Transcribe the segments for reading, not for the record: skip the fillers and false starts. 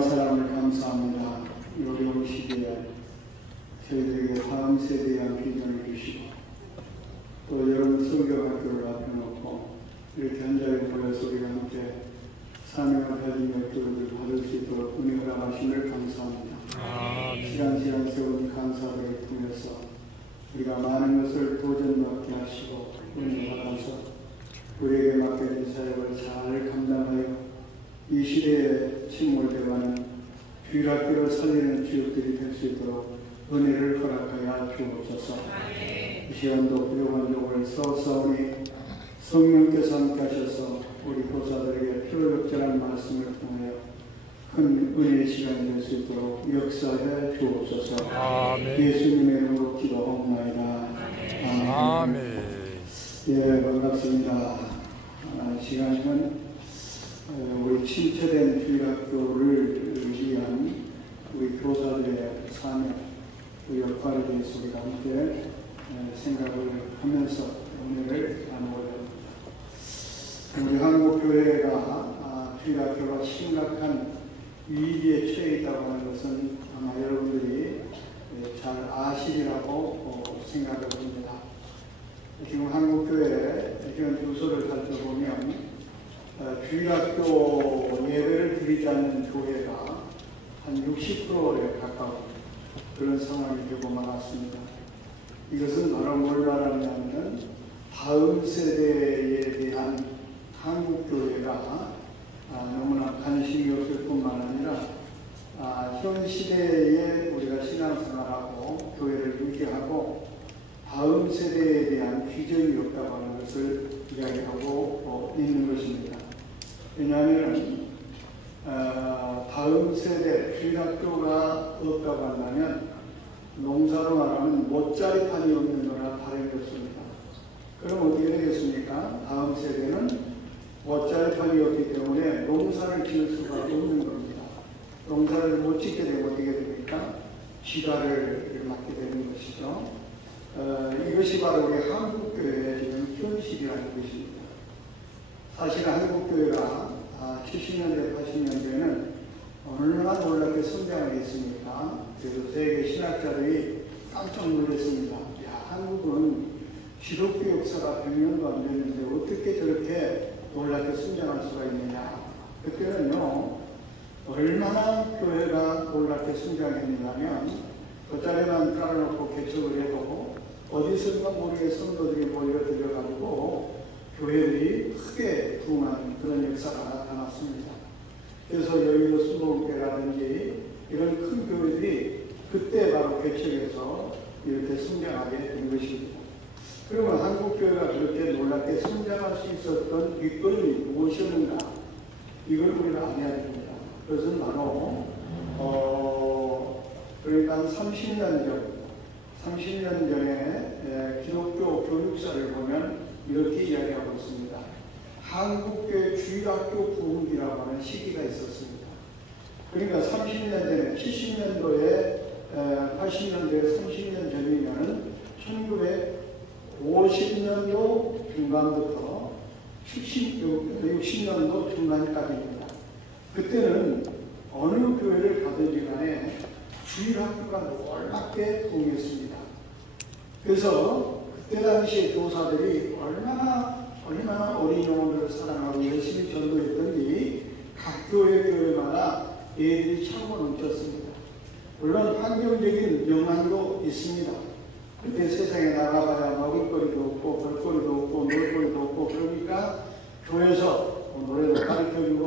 사랑을 감사합니다. 이 어려운 시기에 저희들에게 다음 세대에 대한 비전을 주시고 또 여러분 성경학교를 앞에 놓고 이렇게 한 자리에 모여서 우리가 함께 사명을 가진 역도를 받을 수 있도록 은혜 허락하심을 감사합니다. 시간 세운 간사들을 통해서 우리가 많은 것을 도전받게 하시고 은혜 받아서 우리에게 맡겨진 사역을 잘 감당하여 이 시대에 침몰되어가는 주일학교를 살리는 주역들이 될 수 있도록 은혜를 허락하여 주옵소서. 이 시간도 부족한 종을 써서오니 성령께서 함께 하셔서 우리 교사들에게 필요적절한 말씀을 통하여 큰 은혜의 시간이 될 수 있도록 역사해 주옵소서. 아멘. 예수님의 이름으로 기도하옵나이다. 아멘. 아멘. 예, 반갑습니다. 시간은 우리 친체된 주일학교를 위한 우리 교사들의 사명, 그 역할에 대해서 우리가 함께 생각을 하면서 오늘을 나누고자 합니다. 우리 한국교회가 주일학교가 심각한 위기에 처해 있다고 하는 것은 아마 여러분들이 잘 아시리라고 생각을 합니다. 지금 한국교회 이런 주소를 살펴보면 주일학교 예배를 드리지 않는 교회가 한 60%에 가까운 그런 상황이 되고 말았습니다. 이것은 바로 뭘 말하냐면 다음 세대에 대한 한국교회가 너무나 관심이 없을 뿐만 아니라 현 시대에 우리가 신앙생활하고 교회를 유지하고 다음 세대에 대한 비전이 없다고 하는 것을 이야기하고 있는 것입니다. 왜냐하면 다음 세대 주일학교가 없다고 한다면 농사로 말하면 못자리판이 없는 거나 다른 것입니다. 그럼 어떻게 되겠습니까? 다음 세대는 못자리판이 없기 때문에 농사를 지을 수가 없는 겁니다. 농사를 못 짓게 되면 어떻게 됩니까? 기가를 맞게 되는 것이죠. 이것이 바로 우리 한국교회의 지금 현실이라는 것입니다. 사실 한국교회가 70년대, 80년대에는 얼마나 놀랍게 성장을 했습니까? 그래서 세계 신학자들이 깜짝 놀랐습니다. 야, 한국은 기독교 역사가 100년도 안 됐는데 어떻게 저렇게 놀랍게 성장할 수가 있느냐. 그때는요, 얼마나 교회가 놀랍게 성장했느냐면 돗자리만 깔아놓고 개척을 해도 어디선가 모르게 성도들이 몰려들어가지고 교회들이 크게 부흥하는 그런 역사가 나타났습니다. 그래서 여의도 순복음교회라든지 이런 큰 교회들이 그때 바로 개척해서 이렇게 성장하게 된 것입니다. 그러면 한국교회가 그렇게 놀랍게 성장할 수 있었던 비결이 무엇이었는가? 이걸 우리가 알아야 됩니다. 그것은 바로 그러니까 30년 전에 기독교 교육사를 보면 이렇게 이야기하고 있습니다. 한국교회 주일학교 부흥기라고 하는 시기가 있었습니다. 그러니까 30년 전에 70년도에 80년도에 30년 전이면 1950년도 중반부터 60년도 중반까지입니다. 그때는 어느 교회를 가든지 간에 주일학교가 놀랍게 부흥했습니다. 그래서 그때 당시에 교사들이 얼마나 어린 영혼들을 사랑하고 열심히 전도했던지 각 교회마다 예들이 차고 넘쳤습니다. 물론 환경적인 영향도 있습니다. 그때 세상에 나가봐야 먹을거리도 없고 볼거리도 없고 놀거리도 없고 그러니까 교회에서 노래도 가르쳐주고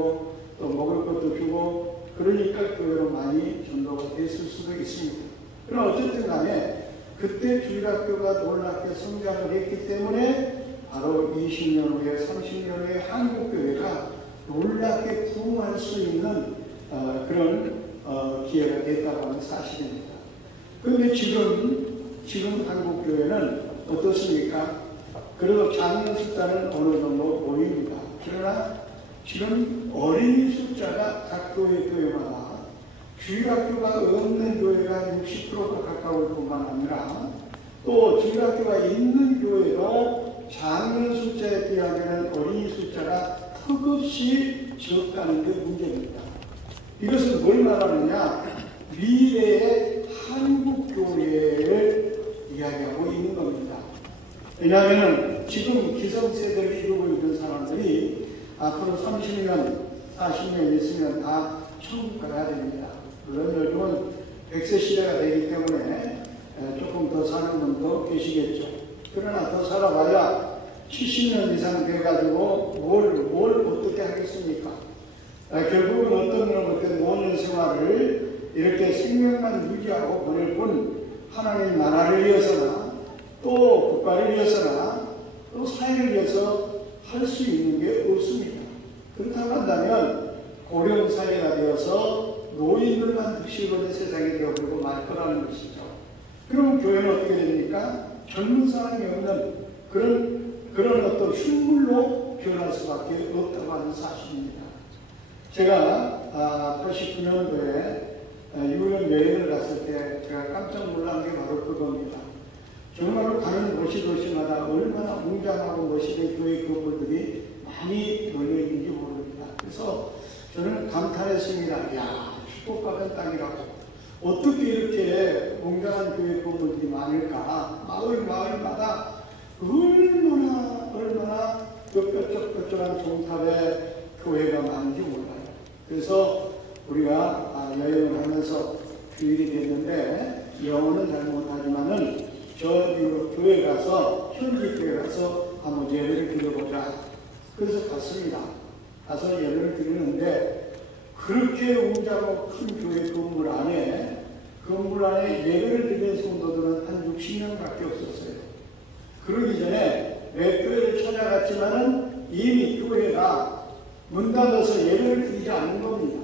또 먹을 것도 주고 그러니까 교회로 많이 전도가 됐을 수도 있습니다. 그럼 어쨌든 간에 그때 주일학교가 놀랍게 성장을 했기 때문에 바로 20년 후에 30년 후에 한국교회가 놀랍게 부흥할 수 있는 그런 기회가 됐다고 하는 사실입니다. 그런데 지금 한국교회는 어떻습니까? 그래도 장년 숫자는 어느 정도 보입니다. 그러나 지금 어린이 숫자가 각 교회마다 주일학교가 없는 교회가 60%가 가까울 뿐만 아니라 또 주일학교가 있는 교회도 장년 숫자에 비하면 어린이 숫자가 턱없이 적다는 게 문제입니다. 이것은 뭘 말하느냐? 미래의 한국교회를 이야기하고 있는 겁니다. 왜냐하면 지금 기성세대를 이루고 있는 사람들이 앞으로 30년, 40년 있으면 다 천국 가야 됩니다. 물론 요즘은 100세 시대가 되기 때문에 조금 더 사는 분도 계시겠죠. 그러나 더 살아봐야 70년 이상 돼가지고 뭘 어떻게 하겠습니까? 결국은 어떤 분은 어떤 노년 생활을 이렇게 생명만 유지하고 보낼 뿐 하나님 나라를 위해서나 또 국가를 위해서나 또 사회를 위해서 할 수 있는 게 없습니다. 그렇다고 한다면 고령 사회가 되어서 노인들만 득실거리는 세상이 되어버리고 말 거라는 것이죠. 그럼 교회는 어떻게 됩니까? 젊은 사람이 없는 그런 어떤 흉물로 변할 수밖에 없다고 하는 사실입니다. 제가 89년도에 유럽 여행을 갔을 때 제가 깜짝 놀란 게 바로 그겁니다. 정말로 가는 도시마다 얼마나 웅장하고 멋있는 교회 건물들이 많이 널려 있는지 모릅니다. 그래서 저는 감탄했습니다. 이야, 축복받은 땅이라고. 어떻게 이렇게 웅장한 교회 건물들이 많을까? 마을마다 얼마나 뾰족한 종탑에 교회가 많은지 몰라요. 그래서 우리가 여행을 하면서 주일이 됐는데 영어는 잘 못하지만은 저 교회 가서 현지 교회 가서 한번 예배를 드려보자. 그래서 갔습니다. 가서 예배를 드리는데 그렇게 웅장하고 큰 교회 건물 안에 예배를 드리는 성도들은 한 60명밖에 없었어요. 그러기 전에 매 교회를 찾아갔지만은 이미 교회가 문 닫아서 예배를 드리지 않는 겁니다.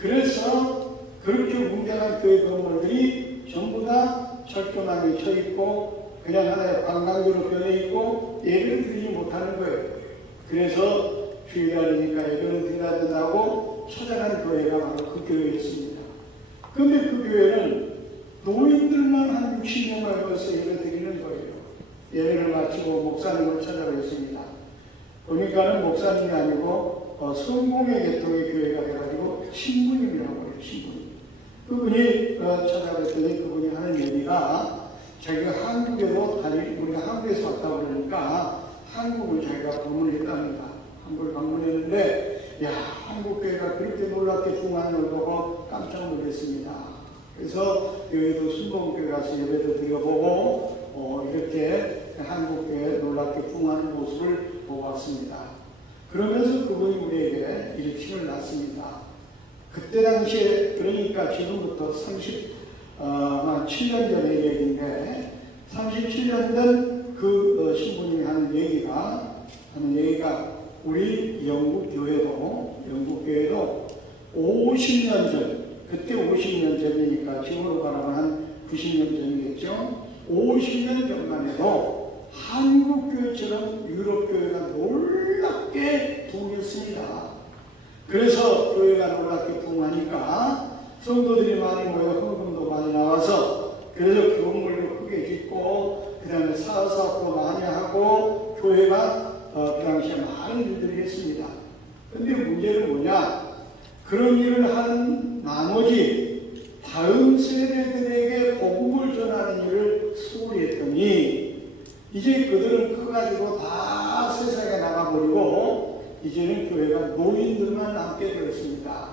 그래서 그렇게 웅장한 교회 건물들이 전부 다 철조망이 쳐있고 그냥 하나의 관광지로 변해있고 예배를 드리지 못하는 거예요. 그래서 주일날이니까 예배를 드려야 된다고 찾아간 교회가 바로 그 교회였습니다. 그런데 그 교회는 노인들만 한 60명을 벌써 예배 드리는 거예요. 예배를 마치고 목사님을 찾아뵙습니다. 보니까는 목사님이 아니고 성공의 계통의 교회가 돼가지고 신부님이라고 해요. 신부님. 그분이 찾아뵀더니 그분이 하는 얘기가 자기가 한국에도 우리가 한국에서 왔다 그러니까 한국을 자기가 방문했답니다. 한국을 방문했는데 야, 한국 교회가 그렇게 놀랍게 풍성한 걸 보고 깜짝 놀랐습니다. 그래서 여기도 순복음교회 가서 예배도 드려보고 이렇게 한국교회 놀랍게 풍성한 모습을 보고 왔습니다. 그러면서 그분이 우리에게 이렇게 힘을 놨습니다. 그때 당시에 그러니까 지금부터 37년 전의 얘기인데 37년 전 그 신부님이 하는 얘기가 우리 영국 교회도 50년 전, 그때 50년 전이니까 지금으로 말하면 한 90년 전이겠죠. 50년 전만 해도 한국 교회처럼 유럽 교회가 놀랍게 부흥했습니다. 그래서 교회가 놀랍게 부흥하니까 성도들이 많이 모여 헌금도 많이 나와서 그래서 건물도 크게 짓고 그 다음에 사업도 많이 하고 교회가 그 당시에 많은 일들을 했습니다. 근데 문제는 뭐냐? 그런 일을 하는 나머지 다음 세대들에게 복음을 전하는 일을 소홀히 했더니 이제 그들은 커가지고 다 세상에 나가버리고 이제는 교회가 노인들만 남게 되었습니다.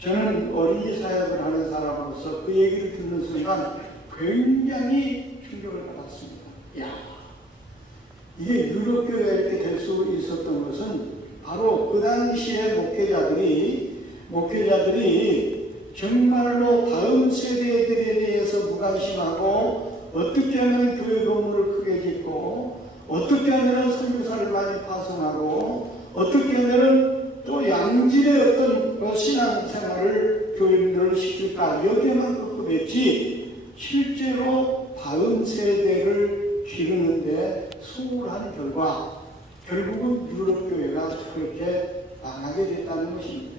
저는 어린이 사역을 하는 사람으로서 그 얘기를 듣는 순간 굉장히 충격을 받았습니다. 야, 이게 유럽교회가 이렇게 될 수 있었던 것은 바로 그 당시에 목회자들이 정말로 다음 세대들에 대해서 무관심하고 어떻게 하면 교회 건물을 크게 짓고 어떻게 하면 선교사를 많이 파송하고 어떻게 하면 또 양질의 어떤 신앙생활을 교인들을 시킬까 여기에만 급급했지 실제로 다음 세대를 기르는데 소홀한 결과 결국은 유럽교회가 그렇게 망하게 됐다는 것입니다.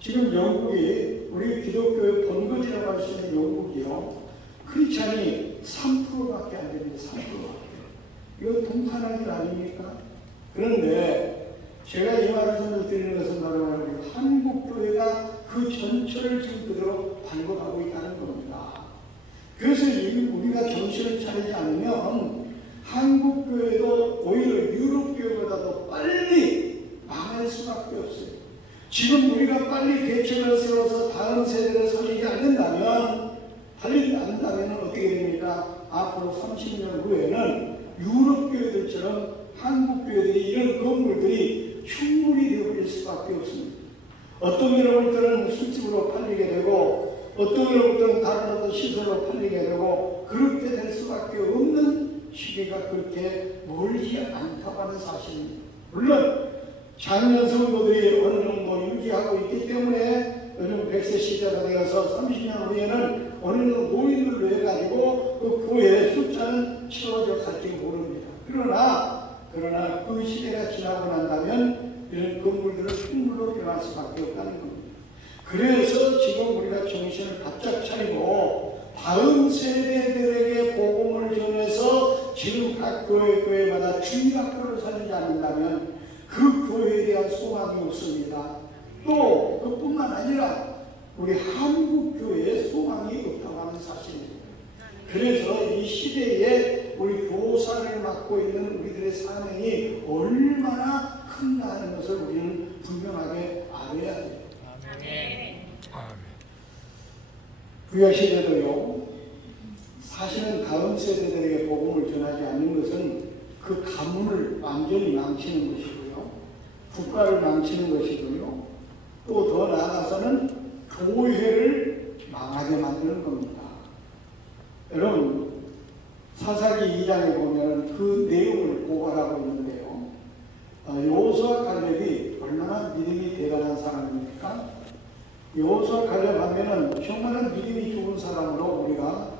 지금 영국이 우리 기독교의 본거지라고 할 수 있는 영국이요. 크리스찬이 3%밖에 안 됩니다. 3%밖에. 이거 동탄한 일 아닙니까? 그런데 제가 이 말을 드리는 것은 바로 한국교회가 그 전철을 지금 그대로 밟아가고 있다는 겁니다. 그래서 우리가 정신을 차리지 않으면 한국교회도 오히려 유럽교회보다도 빨리 망할 수밖에 없어요. 지금 우리가 빨리 대책을 세워서 다음 세대를 살리지 않는다면 어떻게 됩니까? 앞으로 30년 후에는 유럽교회들처럼 한국교회들이 이런 건물들이 흉물이 되어버릴 수밖에 없습니다. 어떤 면으로부터는 술집으로 팔리게 되고 어떤 면으로부터는 다른 어떤 시설로 팔리게 되고 그렇게 될 수밖에 없는 시기가 그렇게 멀지 않다고 하는 사실입니다. 물론 작년 성도들이 어느 정도 유지하고 있기 때문에 요즘 100세 시대가 되어서 30년 후에는 어느 정도 노인들로 해가지고 그 교회의 숫자는 채워져 갈지 모릅니다. 그러나 그 시대가 지나고 난다면 이런 건물들은 흉물로 변할 수밖에 없다는 겁니다. 그래서 지금 우리가 정신을 바짝 차리고 다음 세대들에게 복음을 전해서 지금 각 교회마다 주일학교를 살리지 않는다면 그 교회에 대한 소망이 없습니다. 또 그뿐만 아니라 우리 한국교회에 소망이 없다고 하는 사실입니다. 그래서 이 시대에 우리 교사를 맡고 있는 우리들의 사명이 얼마나 큰가 하는 것을 우리는 분명하게 알아야 돼요. 구약 시대도요, 사실은 다음 세대들에게 복음을 전하지 않는 것은 그 가문을 완전히 망치는 것이고요, 국가를 망치는 것이고요, 또 더 나아가서는 교회를 망하게 만드는 겁니다. 여러분, 사사기 2장에 보면 그 내용을 고발하고 있는데요, 여호수아 갈렙이 얼마나 믿음이 대단한 사람입니까? 여호수아 갈렙 하면은 정말 믿음이 좋은 사람으로 우리가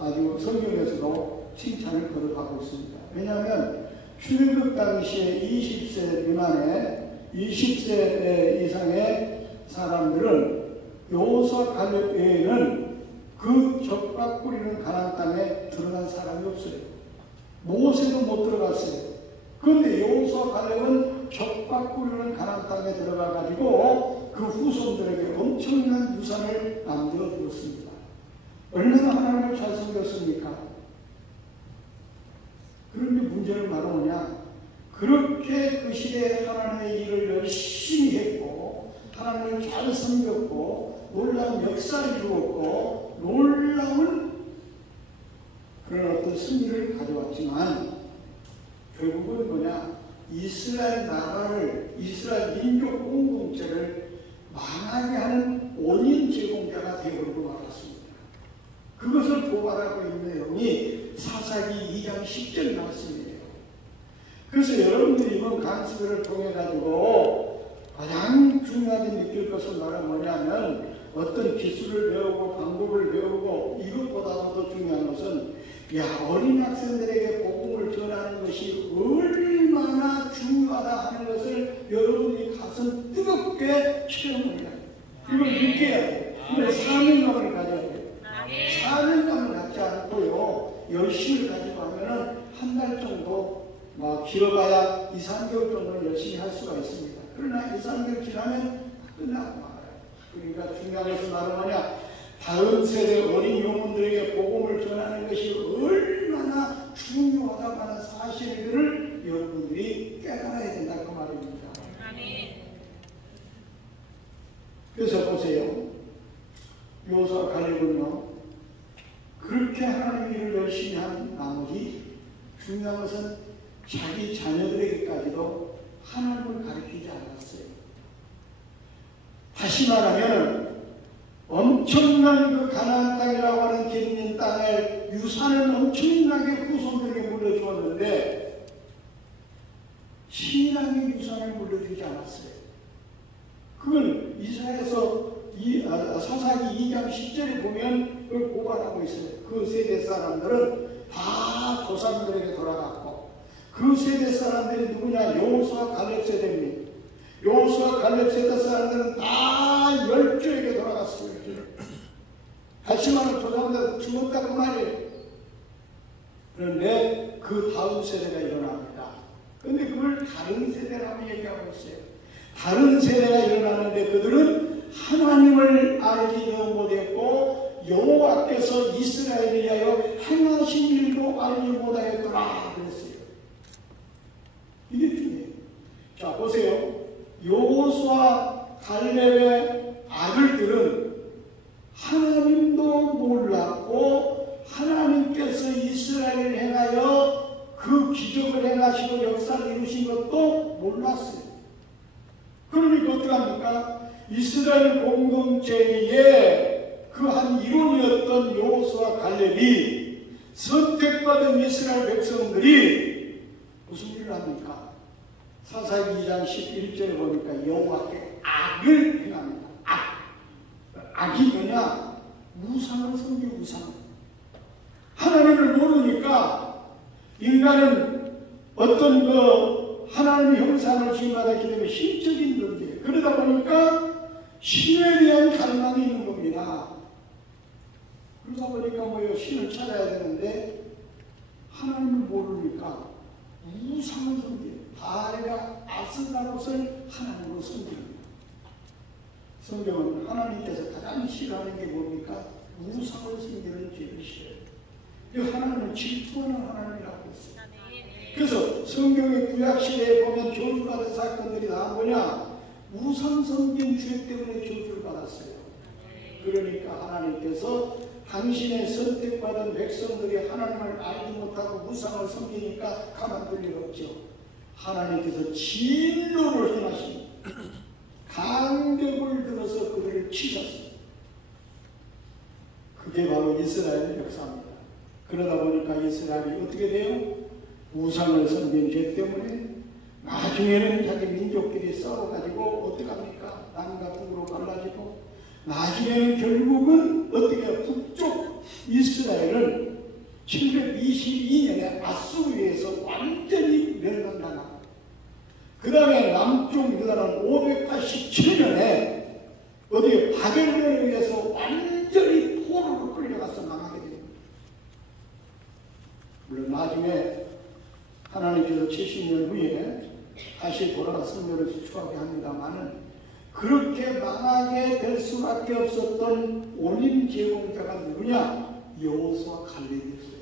아주 성경에서도 칭찬을 거듭하고 있습니다. 왜냐하면 출애굽 당시에 20세 미만의 20세 이상의 사람들은 여호수아 갈렙 외에는 그 적과 뿌리는 가나안 땅에 들어간 사람이 없어요. 모세도 못 들어갔어요. 그런데 여호수아 갈렙은 적과 뿌리는 가나안 땅에 들어가 가지고 그 후손들에게 엄청난 유산을 남겨 두었습니다. 얼마나 하나님을 잘 섬겼습니까? 그런데 문제는 바로 뭐냐? 그렇게 그 시대에 하나님의 일을 열심히 했고 하나님을 잘 섬겼고 놀라운 역사를 이루었고 놀라운 그런 어떤 승리를 가져왔지만 결국은 뭐냐? 이스라엘 나라를, 이스라엘 민족 공동체를 망하게 하는 원인 제공자가 되어버리고 말았습니다. 그것을 고발하고 있는 내용이 사사기 2장 10절 말씀이에요. 그래서 여러분들이 이번 강습을 통해 가지고 가장 중요하게 느낄 것은 뭐냐면 어떤 기술을 배우고 방법을 배우고 이것보다도 더 중요한 것은 어린 학생들에게 복음을 전하는 것이 얼마나 중요하다 하는 것을 여러분이 가슴 뜨겁게 체험해야 돼요. 이걸 느껴야 돼요. 근데 사명감을 가져야 돼요. 사명감을 갖지 않고요 열심을 가지고 하면은 한 달 정도 길어봐야 2, 3개월 정도는 열심히 할 수가 있습니다. 그러나 2, 3개월 지나면 끝나고 말아요. 그러니까 중요한 것은 바로 뭐냐? 다음 세대 어린 영혼들에게 복음을 전하는 것이 얼마나 중요하다고 하는 사실들을 여러분들이 깨달아야 된다 그 말입니다. 그래서 보세요. 여호수아 갈렙은요 그렇게 하나님 일을 열심히 한 나머지 중요한 것은 자기 자녀들에게까지도 하나님을 가르치지 않았어요. 다시 말하면 엄청난 그 가나안 땅이라고 하는 기름진 땅을 유산을 엄청나게 후손들에게 물려주었는데 신앙의 유산을 물려주지 않았어요. 그건 이사야서 사사기 2장 10절에 보면 그걸 고발하고 있어요. 그 세대 사람들은 다 조상들에게 돌아갔고 그 세대 사람들이 누구냐? 여호수아 갈렙 세대입니다. 여호수아 갈렙 세대 사람들은 다 열조에게 돌아갔어요. 하지만 조상들 죽었다 그 말이에요. 그런데 그 다음 세대가 일어납니다. 그런데 그걸 다른 세대라고 얘기하고 있어요. 다른 세대가 일어나는데 그들은 하나님을 알지도 못했고 여호와께서 이스라엘을 위하여 행하신 일도 알지 못하였더라 그랬어요. 이게 중요해요. 자 보세요. 여호수아 갈렙의 아들들은 하나님도 몰랐고 하나님께서 이스라엘을 행하여 그 기적을 행하시고 역사를 이루신 것도 몰랐어요. 그러니까 어떡합니까? 이스라엘 공동체의 그 한 일원이었던 여호수아 갈렙이 선택받은 이스라엘 백성들이 무슨 일을 합니까? 사사기 2장 11절에 보니까 여호와께 악을 행합니다. 악이 뭐냐? 우상을 섬기고 우상. 하나님을 모르니까 인간은 어떤 그 하나님의 형상을 지음받았기 때문에 신적인 존재. 그러다 보니까 신에 대한 갈망이 있는 겁니다. 그러다 보니까 뭐예요? 신을 찾아야 되는데 하나님을 모르니까 우상을 섬겨요. 바알과 아스다롯을 하나님으로 섬깁니다. 성경은 하나님께서 가장 싫어하는 게 뭡니까? 우상을 섬기는 죄를 싫어해요. 하나님은 질투하는 하나님이라고 했어요. 그래서 성경의 구약시대에 보면 저주받은 사건들이 다 뭐냐? 우상 섬긴 죄 때문에 저주를 받았어요. 그러니까 하나님께서 당신의 선택받은 백성들이 하나님을 알지 못하고 우상을 섬기니까 가만둘 일 없죠. 하나님께서 진노를 행하신 강력을 들어서 그들을 치셨어요. 그게 바로 이스라엘 역사입니다. 그러다 보니까 이스라엘이 어떻게 돼요? 우상을 섬긴 죄 때문에 나중에는 자기 민족끼리 싸워가지고 어떡합니까? 남과 북으로 갈라지고 나중에는 결국은 어떻게 해요? 북쪽 이스라엘은 722년에 아수르에서 완전히 멸망당하고 그 다음에 남쪽 유다는 587년에 어디에 바벨론에 의해서 완전히 포로로 끌려가서 망하게 됩니다. 물론 나중에 하나님께서 70년 후에 다시 돌아가 승려를 수축하게 합니다만은 그렇게 망하게 될 수밖에 없었던 원인 제공자가 누구냐? 여호수아 갈렙이었어요.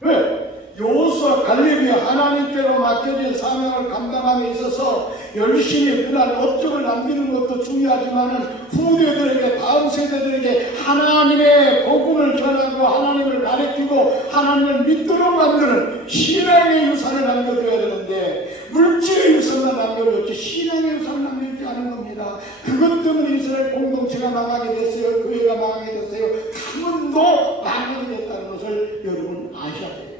왜? 여호수아 갈렙이 하나님께로 맡겨진 사명을 감당함에 있어서 열심히 그날 업적을 남기는 것도 중요하지만 후대들에게 다음 세대들에게 하나님의 복음을 전하고 하나님을 가르치고 하나님을 믿도록 만드는 신앙의 유산을 남겨둬야 되는데 물질의 유산만 남겨뒀지 신앙의 유산을 남겨두지 않은 겁니다. 그것 때문에 이스라엘 공동체가 망하게 됐어요. 교회가 망하게 됐어요. 가문도 망하게 됐다는 것을 여러분 아셔야 돼요.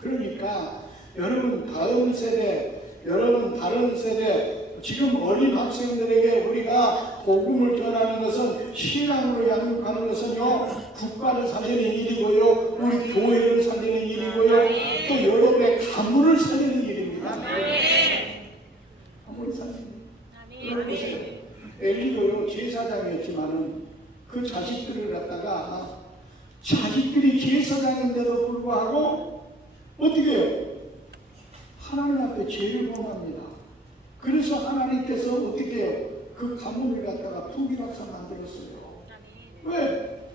그러니까 여러분 다음 세대, 여러분 다른 세대, 지금 어린 학생들에게 우리가 복음을 전하는 것은 신앙으로 양육하는 것은요 국가를 살리는 일이고요 우리 교회를 살리는 일이고요 또 여러분의 가문을 살리는 일입니다. 가문을 살리는 일. 보세요. 엘리도요 제사장이었지만은 그 자식들을 갖다가 자식들이 제사장인데도 불구하고 어떻게 해요? 하나님 앞에 죄를 범합니다. 그래서 하나님께서 어떻게 해요? 그 가문을 갖다가 풍기박사 만들었어요. 왜?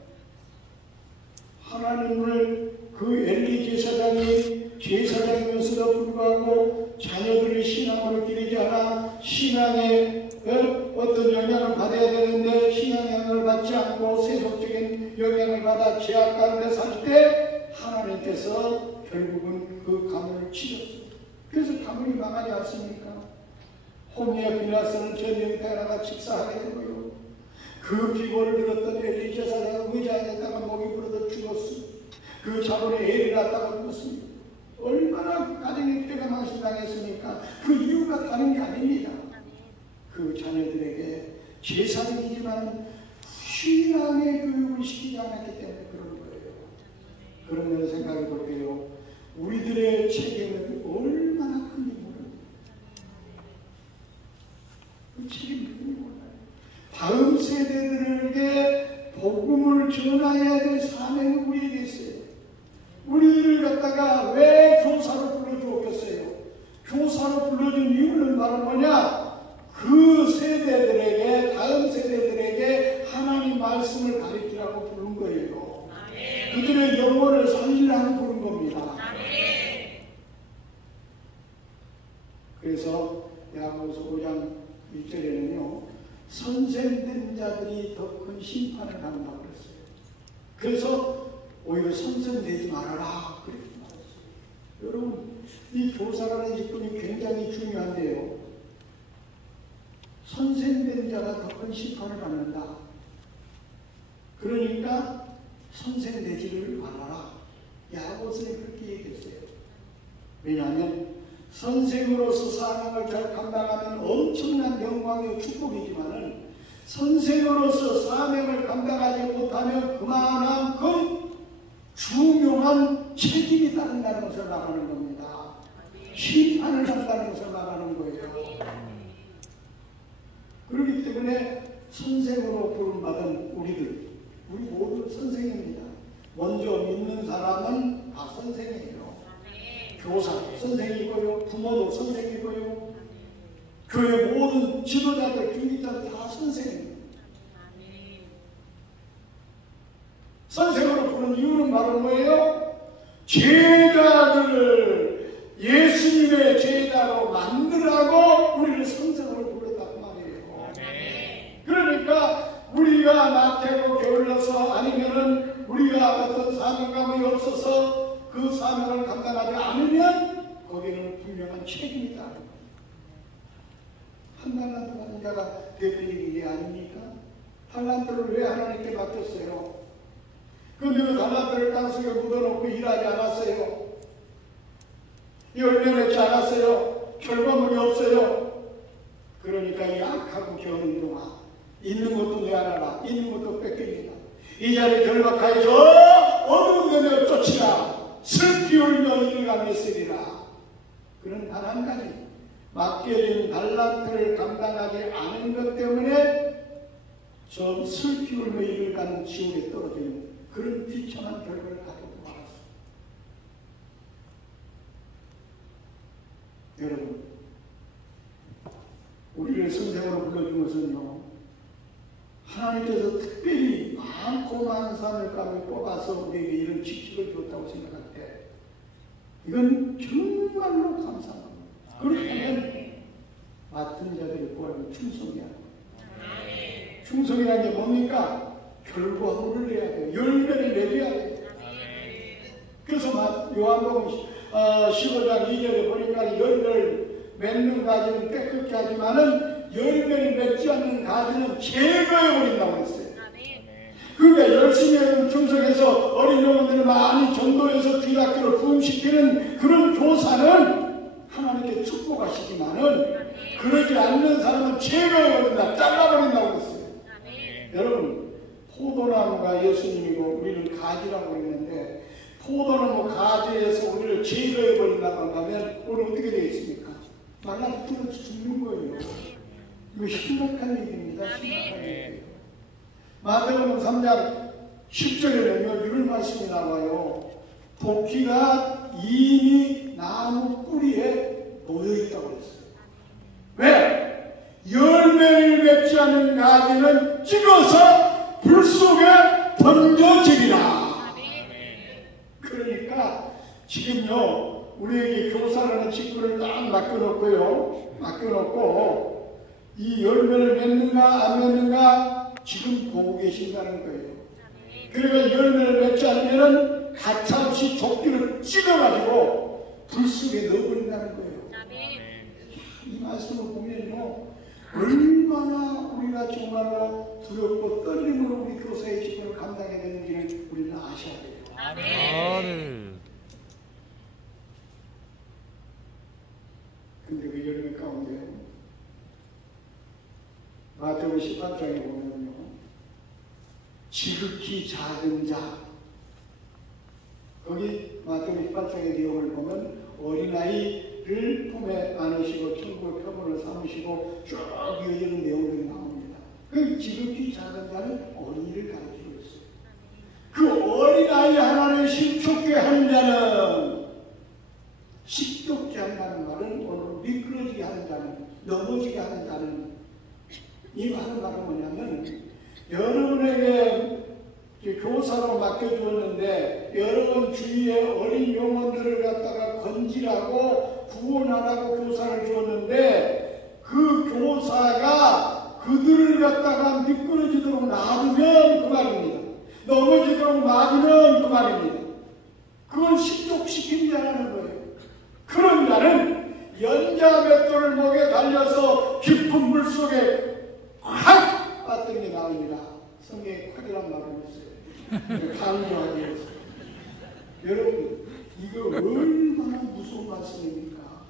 하나님을 그 엘리 제사장이 제사장이면서도 불구하고 자녀들을 신앙으로 기르지 않아 신앙에 어떤 영향을 받아야 되는데 신앙의 영향을 받지 않고 세속적인 영향을 받아 죄악 가운데 살 때 하나님께서 결국은 그 가문을 치셨어요. 그래서 가문이 망하지 않습니까? 홈리아 비나스는 전쟁대나가 집사하게 되고요. 그 비고를 들었던 엘리 제사장은 의자에다가 목이 부러져 죽었어요. 그 자본에 애를 낳다가 죽었습니다. 얼마나 그 가정의 피해가 망신당했습니까? 그 이유가 다른 게 아닙니다. 그 자녀들에게 제사장이지만 신앙의 교육을 시키지 않았기 때문에 그런 거예요. 그러면 생각해 볼게요. 우리들의 책임은 얼마나 큰지 모릅니다. 그 책임이 큰지 몰라요. 다음 세대들에게 복음을 전해야 될 사명이 우리에게 있어요. 우리들을 갖다가 왜 교사로 불러주었겠어요? 교사로 불러준 이유는 바로 뭐냐? 그 세대들에게, 다음 세대들에게 하나님 말씀을 가르치라고 부른 거예요. 그들의 영혼을 살리라고 부른 겁니다. 그래서 야고보서 5장 1절에는요, 선생된 자들이 더 큰 심판을 받는다고 그랬어요. 그래서 오히려 선생되지 말아라 그렇게 말했어요. 여러분, 이 교사라는 직분이 굉장히 중요한데요, 선생된 자가 더 큰 심판을 받는다. 그러니까 선생되지를 말아라. 야고보서에 그렇게 얘기했어요. 왜냐하면 선생으로서 사명을 잘 감당하면 엄청난 영광의 축복이지만은 선생으로서 사명을 감당하지 못하면 그만큼 중요한 책임이 따른다는 것을 말하는 겁니다. 심판을 한다는 것을 말하는 거예요. 그렇기 때문에 선생으로 부름받은 우리 모두 선생입니다. 먼저 믿는 사람은 다 선생이에요. 교사도 선생이고요, 부모도 선생이고요, 교회 모든 지도자들, 중직자들 다 선생입니다. 선생으로 부른 이유는 바로 뭐예요? 제자들을 예수님의 제자로 만들라고 우리를 선생으로 불렀다고 말이에요. 그러니까 우리가 나태고 게을러서 아니면은 우리가 어떤 사명감이 없어서 그 사명을 감당하지 않으면 거기는 분명한 책임이 있다. 한 달란트 받은 자가 대표적인 게 아닙니까? 달란트를 왜 하나님께 맡겼어요? 근데 그 달란트를 땅속에 묻어놓고 일하지 않았어요. 열매 맺지 않았어요. 결과물이 없어요. 그러니까 이 악하고 겨우는 동안 있는 것도 내놔라, 있는 것도 뺏깁니다. 이 자리에 결박하여 어두운 데며 쫓으라, 슬피 울며 이를 감했으리라. 그런 단 한 가지, 맡겨진 달란트를 감당하지 않은 것 때문에 저 슬피 울며 이를 가는 지옥에 떨어지는 그런 비참한 결과를 가지고 말았습니다. 여러분, 우리를 선생으로 불러준 것은요, 하나님께서 특별히 많고 많은 사람을 뽑아서 우리에게 이런 직책을 줬다고 생각할 때 이건 정말로 감사합니다. 그렇다면 맡은 자들이 구하는 충성이야. 충성이라는 게 뭡니까? 결과물을 내야 돼요. 열매를 내야 돼요. 그래서 요한복음 15장 2절에 보니까 열매를 맺는 가지는 깨끗게 하지만은 열매를 맺지 않는 가지는 제거해버린다고 했어요. 그러니까 열심히 충성해서 어린 영혼들을 많이 전도해서 귀학교를 부흥시키는 그런 교사는 하나님께 축복하시지만은 그러지 않는 사람은 제거해버린다, 잘라버린다고 했어요. 여러분, 포도나무가 예수님이고 우리는 가지라고 했는데 포도나무 가지에서 우리를 제거해버린다고 한다면 우리 어떻게 되겠습니까? 말라서 죽는 거예요. 이거 심각한 얘기입니다. 심각한 얘기예요. 마태복음 3장 10절에는요, 이런 말씀이 나와요. 도끼가 이미 나무 뿌리에 놓여있다고 했어요. 왜? 열매를 맺지 않는 가지는 찍어서 불 속에 던져지리라. 그러니까 지금요, 우리에게 교사라는 직분을 딱 맡겨놓고 이 열매를 맺는가 안 맺는가 지금 보고 계신다는 거예요. 그러니까 열매를 맺지 않으면 가차없이 도끼를 찍어가지고 불 속에 넣어버린다는 거예요. 이 말씀을 보면요, 얼마나 우리가 정말로 두렵고 떨림으로 우리 교사의 직분을 감당해야 되는지를 우리는 아셔야 돼요. 아멘. 근데 그 열매 가운데 마태복음 18장에 보면요, 지극히 작은 자, 거기 마태복음 18장의 내용을 보면 어린아이를 품에 안으시고 천국의 표본을 삼으시고 쭉 이어지는 내용들이 나옵니다. 그 지극히 작은 자는 어린이를 가르치고 있어요. 그 어린아이 하나를 심촉게 하는 자는, 식독게 한다는 말은 오늘 미끄러지게 하는 자는, 넘어지게 하는 자는 이 하는 말은 뭐냐면, 여러분에게 교사로 맡겨주었는데 여러분 주위에 어린 영혼들을 갖다가 건지라고 구원하라고 교사를 주었는데, 그 교사가 그들을 갖다가 미끄러지도록 놔두면 그 말입니다. 넘어지도록 놔두면 그 말입니다. 그걸 실족시킨 자라는 거예요. 그런 자는 연자 맷돌을 목에 달려서 깊은 물속에 확 빠뜨리게 나옵니다. 성경에 콱이란 말을 했어요. 강조하게 했어요. 여러분, 이거 얼마나 무서운 말씀입니까?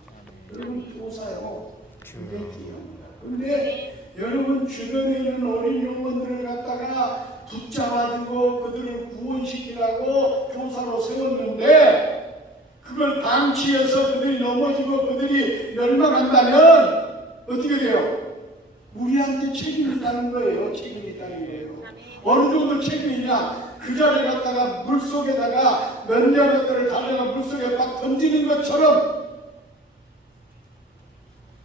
여러분, 교사요, 굉장히 중요합니다. 그런데 여러분 주변에 있는 어린 영혼들을 갖다가 붙잡아주고 그들을 구원시키라고 교사로 세웠는데, 그걸 방치해서 그들이 넘어지고 그들이 멸망한다면 어떻게 돼요? 우리한테 책임이 있다는 거예요. 책임이 있다는 거예요. 어느 정도 책임이냐? 그 자리에 갔다가 물속에다가 면자мет들을 달려가 물속에 막 던지는 것처럼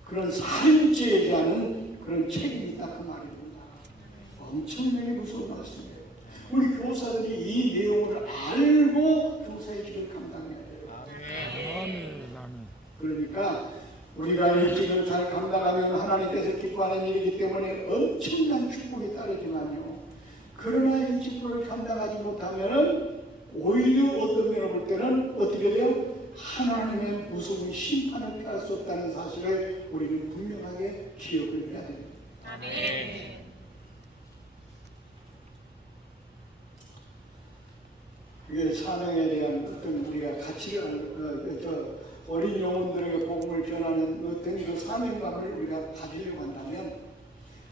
그런 살인죄에 대한 그런 책임이 있다 그 말입니다. 엄청나게 무서운 말씀이에요. 우리 교사들이 이 내용을 알고 교사의 길을 감당해야 돼요. 그러니까 우리가 이 길을 잘 감당하면 하나님께서 기뻐하는 일이기 때문에 엄청난 축복이 따르지만요, 그러나 이 직분을 감당하지 못하면 오히려 어떤 면을 볼 때는 어떻게 돼요? 하나님의 무서운 심판을 피할 수 없다는 사실을 우리는 분명하게 기억을 해야 됩니다. 아멘. 이게 사명에 대한 어떤 우리가 가치를 어린 영혼들에게 복음을 전하는 어떤 그 사명감을 우리가 가지려고 한다면,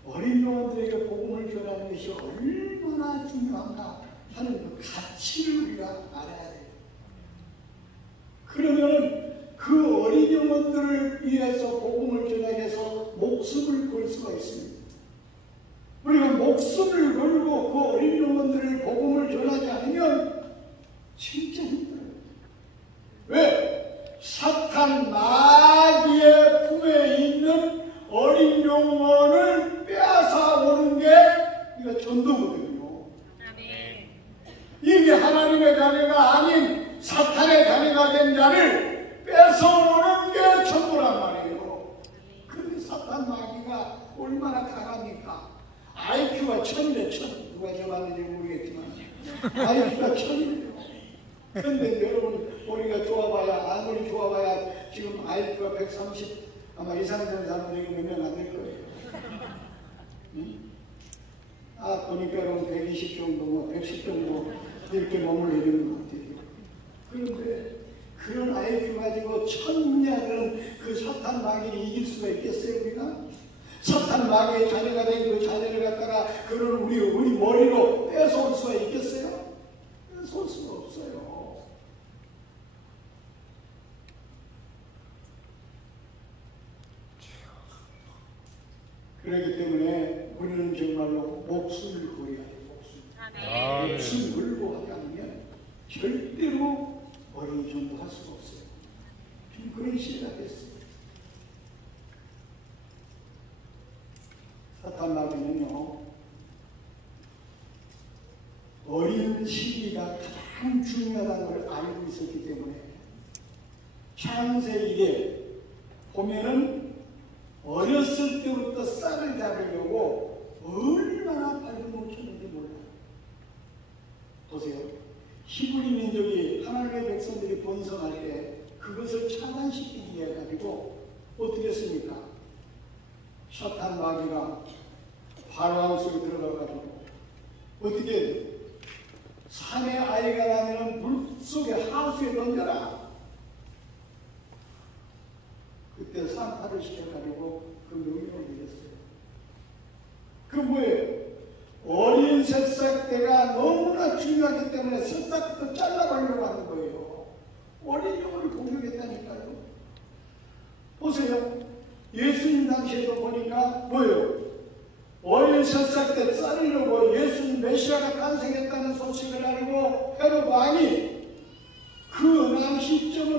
어린 영혼들에게 복음을 전하는 것이 얼마나 중요한가 하는 그 가치를 우리가 알아야 돼요. 그러면 그 어린 영혼들을 위해서 복음을 전하기 위해서 목숨을 걸 수가 있습니다. 우리가 목숨을 걸고 그 어린 영혼들을 복음을 전하지 않으면 진짜 힘들어요. 왜? 사탄 마귀의 품에 있는 어린 영혼을 빼앗아 오는 게 이거 전도거든요. 이게 하나님의 자녀가 아닌 사탄의 자녀가 된 자를 뺏어오는 게 전도란 말이에요. 그런데 사탄 마귀가 얼마나 강합니까? IQ가 1000이래, 1000. 누가 정하는지 모르겠지만 IQ가 1000이래요. 그런데 여러분, 우리가 좋아봐야, 아무리 좋아봐야 지금 IQ가 130 아마 이상 되는 사람들이 몇 명 안 될 거예요. 응? 아, 보니까 여러분 120 정도, 뭐 110 정도 이렇게 머물러 있는 것 같아요. 그런데 그런 IQ 가지고 천냐들은 그 사탄 마귀를 이길 수가 있겠어요, 우리가? 사탄 마귀의 자녀가 된 그 자녀를 갖다가 그런 우리 머리로 뺏어올 수가 있겠어요? 뺏어올 수가 없어요. 그렇기 때문에 우리는 정말로 목숨을 걸어야 돼요. 목숨을 걸고 하지 않으면 절대로 어린 전도할 수가 없어요. 지금 그런 시대가 됐어요. 사탄 마귀는요, 어린 시기가 가장 중요하다는 걸 알고 있었기 때문에 창세 이래 보면은 어렸을 때부터 쌀을 잡으려고 얼마나 발버둥을 쳤는지 몰라요. 보세요. 히브리 민족이 하나님의 백성들이 번성할 때 그것을 차단시키기 위해 가지고 어떻게 했습니까? 사탄 마귀가 바로왕 속에 들어가가지고 어떻게 산의 아이가 나면 물속에 하수에 던져라. 그때 산파를 시켜가지고 그 명령을 내렸어요. 그 뭐예요? 어린 새싹 때가 너무나 중요하기 때문에 새싹부터 잘라버리려고 하는 거예요. 어린 영혼을 공격했다니까요. 보세요. 예수님 당시에도 보니까 뭐예요? 어린 새싹 때 자르려고 예수님 메시아가 탄생했다는 소식을 알고 헤롯 왕이 그 난 시점을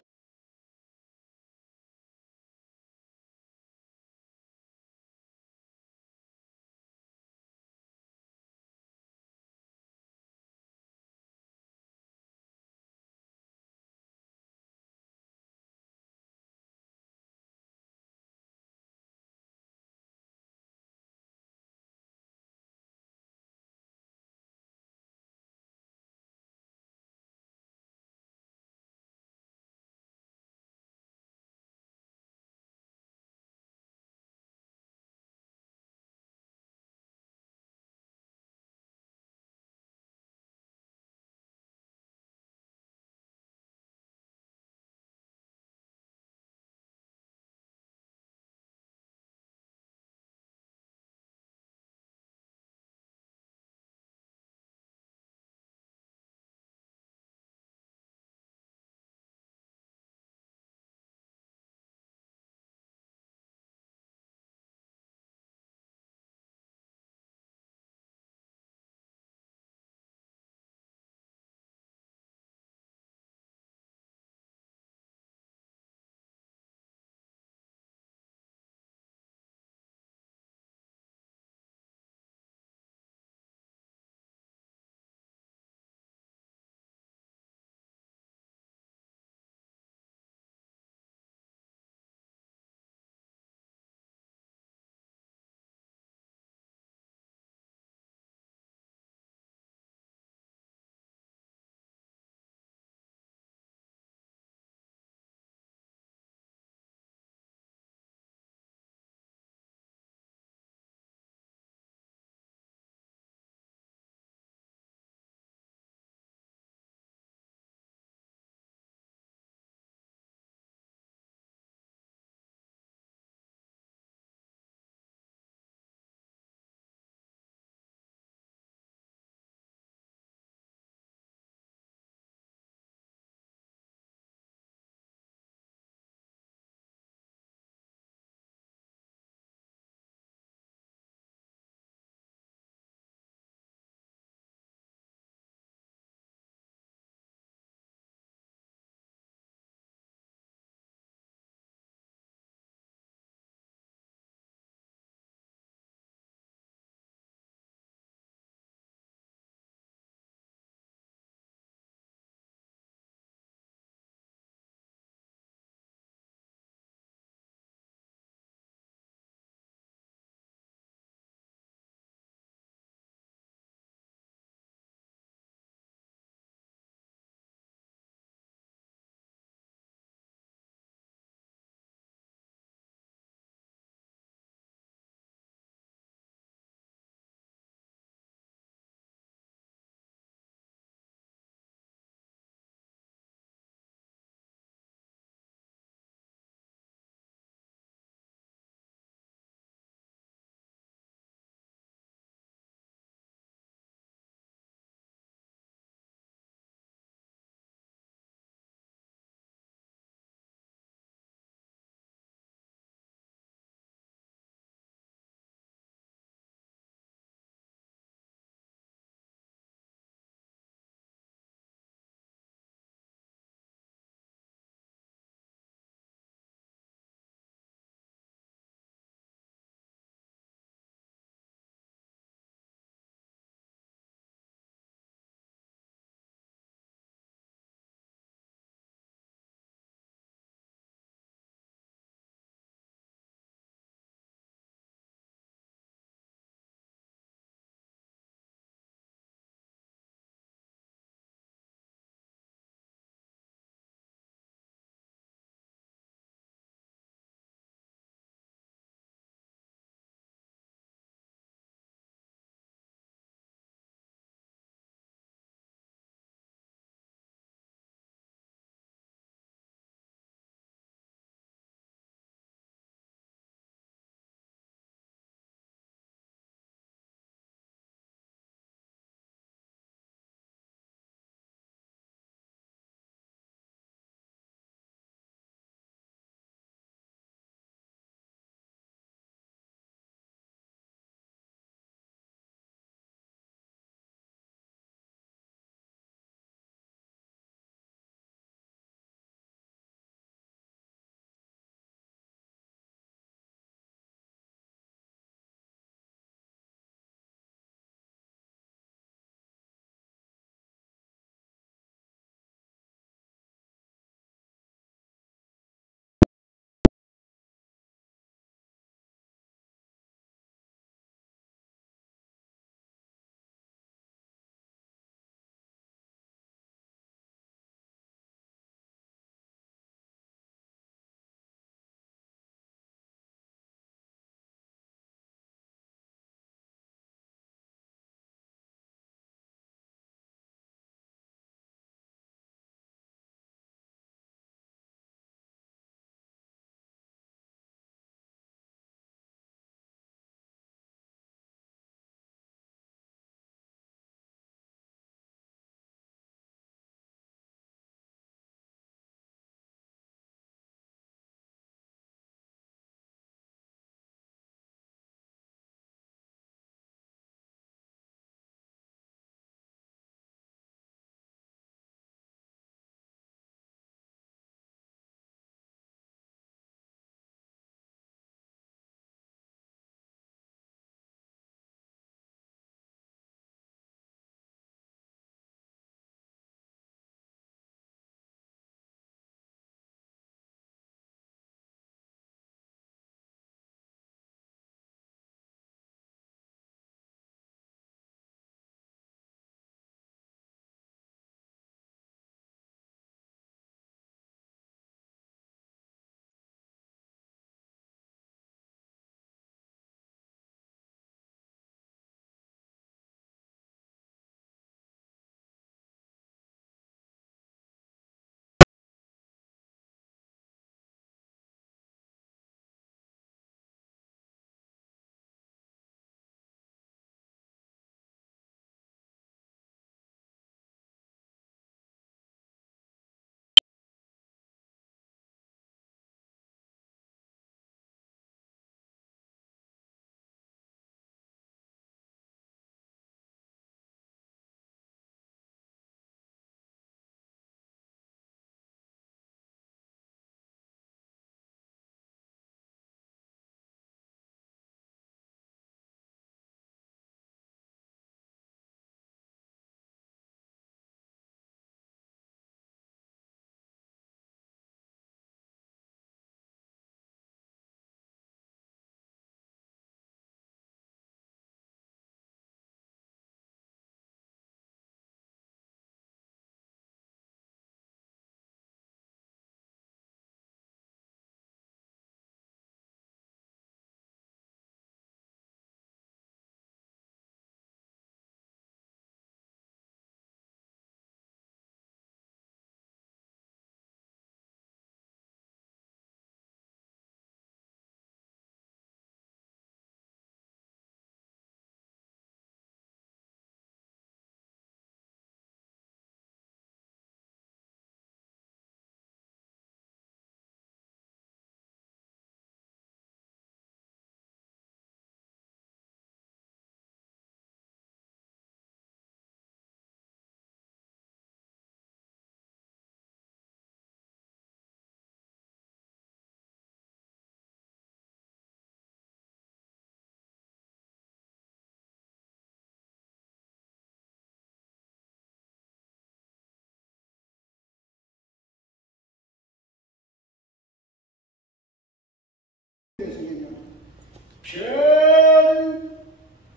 전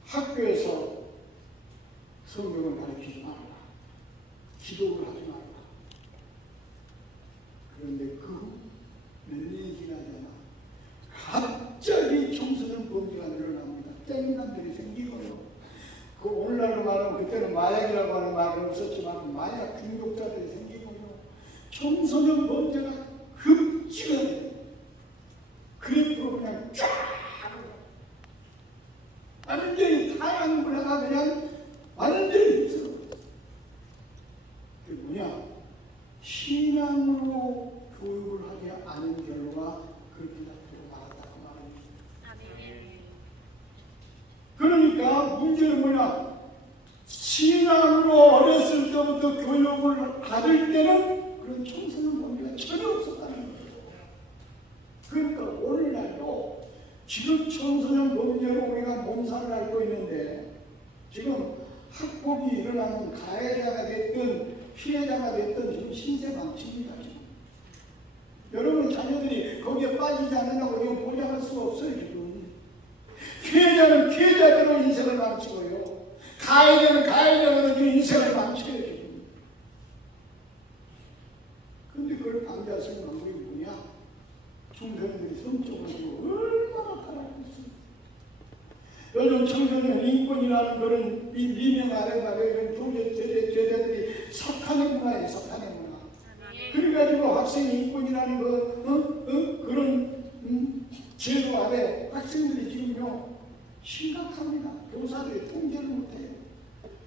학교에서 성경을 가르치지 말라. 기도를 하지 말라. 그런데 그 몇 년이 지나잖아. 갑자기 청소년 범죄가 늘어납니다. 땡남들이 생기고요. 그 오늘날로 말하면 그때는 마약이라고 하는 말은 없었지만 마약 중독자들이 생기고요. 청소년 범죄가 급증을 해요. 그래도 그냥 쫙 완전히 다양한 문화가 그냥 완전히 있어. 그게 뭐냐? 신앙으로 교육을 하지 않은 결과 그렇게 나왔다고 말합니다. 그러니까 문제는 뭐냐? 신앙으로 어렸을 때부터 교육을 받을 때는 그런 청소년 범죄가 전혀 없었다는 거예요. 그러니까 오늘날도 지금 청소년 범죄로 우리가 몸살을 앓고 있는데 지금 학폭이 일어나면 가해자가 됐든 피해자가 됐든 지금 신세망치입니다. 지금. 여러분 자녀들이 거기에 빠지지 않으려고 이거 보장할 수가 없어요. 지금. 피해자는 피해자대로 인생을 망치고요. 가해자는 가해자대로 인생을 망쳐요. 지금. 근데 그걸 방지할 수 있는 방법이 뭐냐? 청소년들이 성적으로 얼마나 타락하고 있습니다. 요즘 청소년 인권이라는 그런 미명 아래 말에 이런 제자들이 석탄의 문화예요. 석탄의 문화. 그래가지고 학생 인권이라는 그런 제도 아래 학생들이 지금요 심각합니다. 교사들이 통제를 못해요.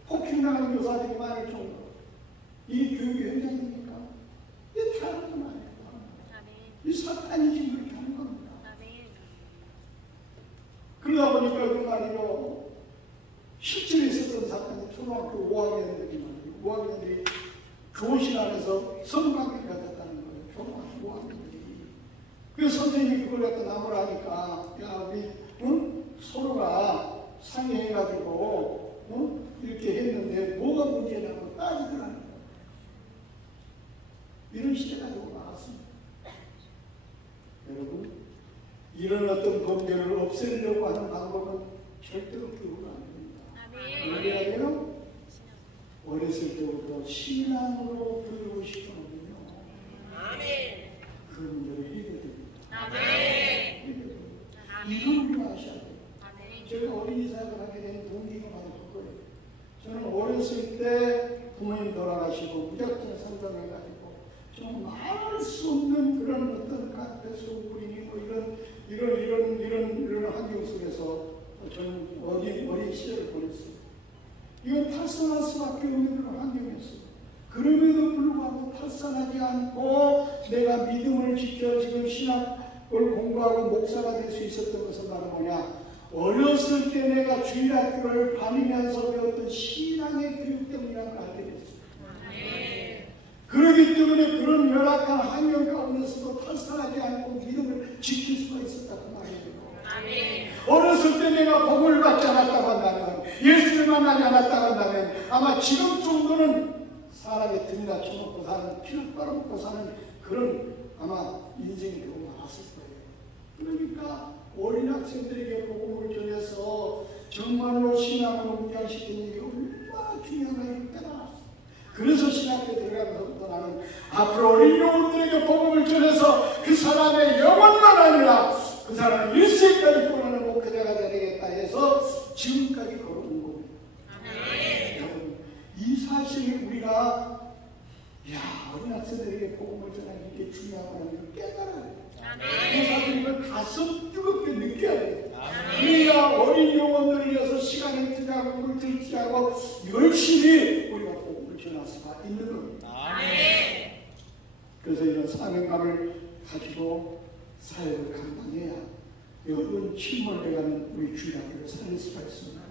폭행당하는 교사들이 많을 정도로. 이 교육의 현장입니까? 이게 다른 건 아니에요. 이 사탄이 지금 그렇게 하는 겁니다. 그러다 보니까 그 말이요. 실제로 있었던 사건이 초등학교 5학년들이 5학년들이 교실 안에서 성관계가 됐다는 거예요. 초등학교 5학년들이. 그래서 선생님이 그걸 갖다 나무라니까 야 우리 서로가 상의해가지고 이렇게 했는데 뭐가 문제냐고 따지더라는 거예요. 이런 시대가 되고 나왔습니다. 여러분 이런 어떤 범죄를 없애려고 하는 방법은 절대로 교육은 안 됩니다. 왜 해야 돼요? 어렸을 때부터 신앙으로 교육을 시켜놓으면요. 그 문제를 해결됩니다. 이걸 우리가 아셔야 돼요. 제가 어린이 사역을 하게 된 동기가 바로 그거예요. 저는 어렸을 때 부모님 돌아가시고 무작정 상담해가지고 좀 말할 수 없는 그런 어떤 카페소 우리니 뭐 이런 환경 속에서 저는 어린 시절을 보냈어요. 이건 탈선할 수밖에 없는 그런 환경이었어요. 그럼에도 불구하고 탈선하지 않고 내가 믿음을 지켜 지금 신학을 공부하고 목사가 될 수 있었던 것은 바로 뭐냐? 어렸을 때 내가 주일학교를 다니면서 배웠던 신앙의 교육 때문이라는 걸 알게 됐어요. 그렇기 때문에 그런 열악한 환경 가운데서도 탈선하지 않고 믿음을 지킬 수가 있었다 그 말이에요. 어렸을 때 내가 복을 받지 않았다고 한다면 예수를 만나지 않았다고 한다면 아마 지금 정도는 사람의 등이나 쳐먹고 사는 피를 빨아먹고 사는 그런 아마 인생이 되고 말았을 거예요. 그러니까 어린 학생들에게 복음을 전해서 정말로 신앙으로 무장시키는 게 얼마나 중요한가 깨달았어요. 그래서 신학교에 들어가면서부터 나는 앞으로 어린 영혼들에게 복음을 전해서 그 사람의 영혼만 아니라 그 사람의 일생까지 구원하는 목회자가 되겠다 해서 지금까지 걸어온 겁니다. 여러분 이 사실을 우리가 어린 학생들에게 복음을 전하는 게 중요하다는 걸 깨달아야 돼요. 이 사실을 가슴 뜨겁게 느껴야 돼요. 우리가 어린 영혼들을 위해서 시간을 투자하고 물질을 투자하고 열심히 우리가 복음을 전할 수가 있는 겁니다. 그래서 이런 사명감을 가지고 사역을 감당해야 여러분 침몰해가는 우리 주일학교를 살릴 수가 있습니다.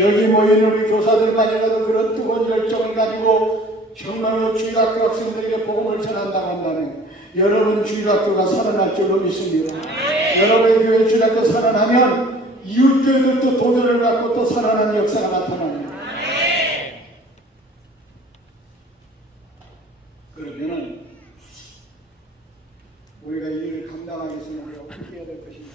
여기 모인 우리 교사들만이라도 그런 뜨거운 열정을 가지고 정말로 주일학교 학생들에게 복음을 전한다고 한다면 여러분 주일학교가 살아날 줄로 믿습니다. 여러분의 교회 주일학교 살아나면 이웃교회들도 도전을 갖고 또 살아나는 역사가 나타납니다. 그러면은 우리가 이 일을 감당하기 위해서는 어떻게 해야 될 것인가?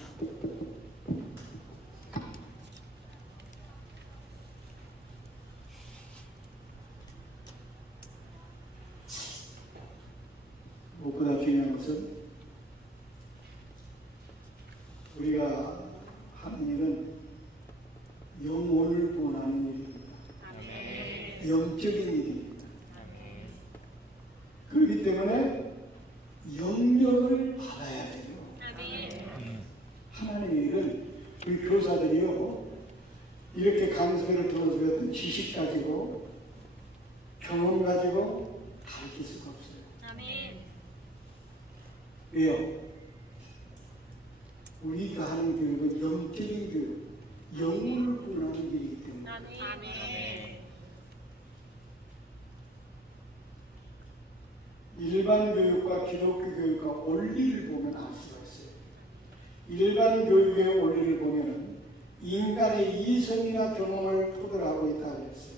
것은 우리가 하는 일은 영혼을 구원하는 일입니다. 영적인 일입니다. 그렇기 때문에 영역을 받아야 돼요. 하나님의 일은 우리 교사들이요, 이렇게 강서를 들어서 어떤 지식 가지고 경험 가지고 가르칠 수가 없어요. 왜요? 우리가 하는 교육은 영적인 교육, 영혼을 구원하는 일이기 때문에. 일반 교육과 기독교 교육과 원리를 보면 알 수가 있어요. 일반 교육의 원리를 보면 인간의 이성이나 경험을 토대로 하고 있다고 했어요.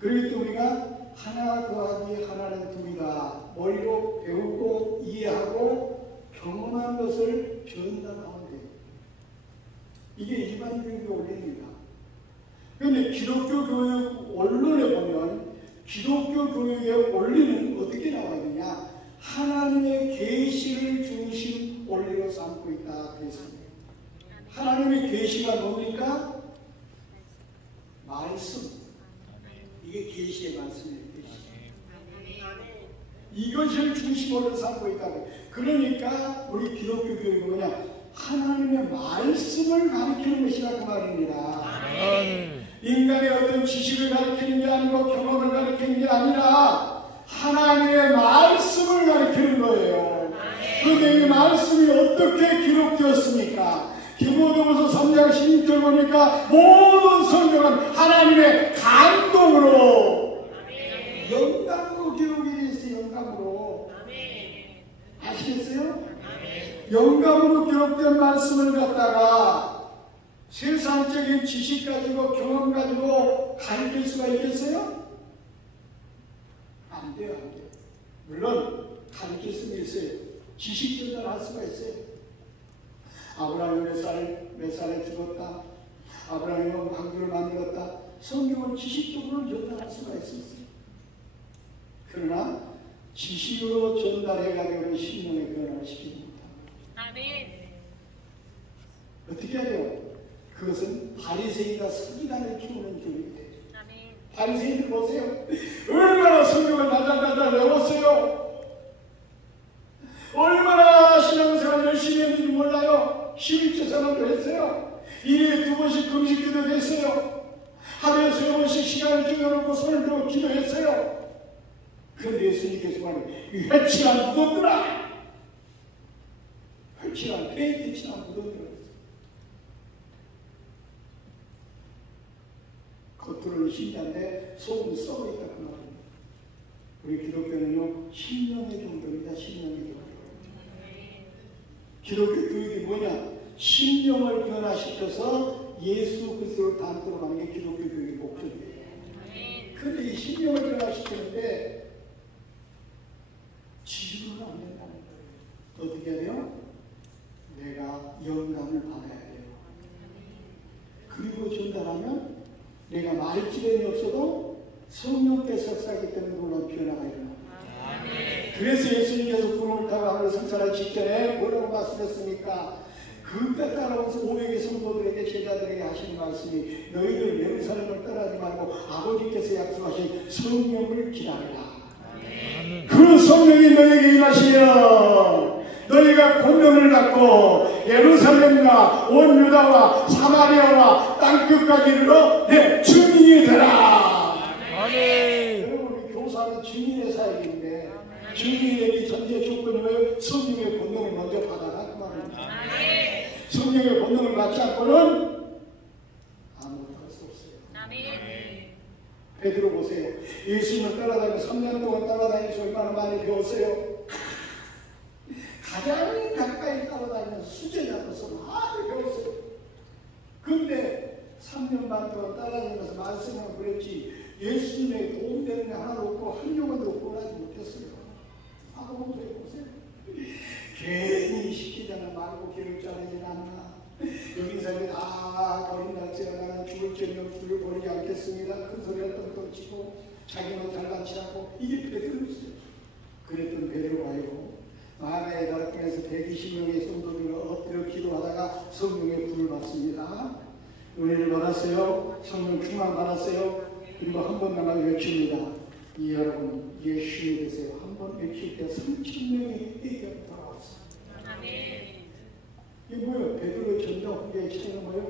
그렇기 때문에 우리가 하나 더하기 하나는 둘이다. 머리로 배우고 이해하고 경험한 것을 전달하면 돼요. 이게 일반 교육의 원리입니다. 그런데 기독교 교육 원론에 보면 기독교 교육의 원리는 어떻게 나와야 되냐? 하나님의 계시를 중심 원리로 삼고 있다 그랬습니다. 하나님의 계시가 뭡니까? 말씀. 이게 계시의 말씀이에요. 이것을 중심으로 삼고 있다고. 그러니까 우리 기독교 교육은 뭐냐? 하나님의 말씀을 가르치는 것이라 그 말입니다. 인간의 어떤 지식을 가르치는 게 아니고 경험을 가르치는 게 아니라 하나님의 말씀을 가르치는 거예요. 그런데 이 말씀이 어떻게 기록되었습니까? 디모데후서 3장 16절 보니까 모든 성경은 하나님의 감동으로, 영감으로 기록이 되어 있어요. 영감으로. 아시겠어요? 영감으로 기록된 말씀을 갖다가 세상적인 지식 가지고 경험 가지고 가르칠 수가 있겠어요? 안 돼요, 안 돼요. 물론 가르칠 수는 있어요. 지식 전달할 수가 있어요. 아브라함이 몇 살에 죽었다. 아브라함이 왕조를 만들었다. 성경을 지식적으로 전달할 수가 있었어요. 그러나 지식으로 전달해가지고 신령의 변화를 시킵니다. 어떻게 해야 돼요? 그것은 바리새인과 서기관을 키우는 교육이 돼요. 바리새인들 보세요. 얼마나 성경을 달달달달 외웠어요. 얼마나 신앙생활 열심히 했는지 몰라요. 11조 생활도 했어요. 1일에 2번씩 금식 기도도 했어요. 하루에 3번씩 시간을 정해놓고 손을 들고 기도했어요. 그런데 예수님께서 말해요. 회칠한 무덤들아, 회칠한 페인트 칠한 무덤들아. 겉으로는 신자인데 속은 썩어 있다 그 말입니다. 우리 기독교는요, 신령의 종교입니다. 신령의 종교. 기독교 교육이 뭐냐? 신령을 변화시켜서 예수 그리스도를 닮도록 하는 게 기독교 교육의 목적이에요. 그런데 이 신령을 변화시키는데 지식으로는 안 된다는 거예요. 어떻게 해야 돼요? 내가 영감을 받아야 돼요. 그리고 전달하면 내가 말지변이 없어도 성령께서 역사하기 때문에 놀라운 변화가 일어납니다. 그래서 예수님께서 구름을 타고 하늘을 승천하기 직전에 뭐라고 말씀했습니까? 그때 따라오면서 500의 성도들에게 제자들에게 하시는 말씀이 너희들 예루살렘을 떠나지 말고 아버지께서 약속하신 성령을 기다리라. 그 성령이 너에게 임하시면 너희가 권능을 갖고 예루살렘과 온 유다와 사마리아와 땅끝까지 이르러 내 증인이 되라. 여러분, 우리 교사는 증인의 사역인데 증인이 되기 전제 조건이 뭐예요? 성령의 권능을 먼저 받아라 그 말입니다. 성령의 권능을 받지 않고는 아무것도 할 수 없어요. 베드로 보세요. 예수님을 따라다니고 3년 동안 따라다니면서 얼마나 많이 배웠어요. 가장 가까이 따라다니면서 수제 잡아서 많이 배웠어요. 근데 3년 반 동안 따라다니면서 말씀을 그랬지 예수님의 도움되는 게 하나도 없고 한 영혼도 구원하지 못했어요. 아무것도 해보세요. 괜히 시키잖아 말고 길을 자르진 않나. 여기 사람이 다 버린 날짜가 나는 죽을 죄명 줄을 버리지 않겠습니다. 큰 소리를 떵떵 치고 자기만 잘난치라고 이게 베드로였어요. 그랬던 베드로가요. 마가의 다락방에서 120명의 성도들과 엎드려 기도하다가 성령의 불을 받습니다. 은혜를 받았어요. 성령 충만 받았어요. 그리고 한 번 나가 외칩니다. 이 여러분 예수님이 되세요. 한 번 외칠 때 3,000명이 회개하고 돌아왔어요. 이게 뭐예요? 베드로의 전장 후기의 차이는 뭐예요?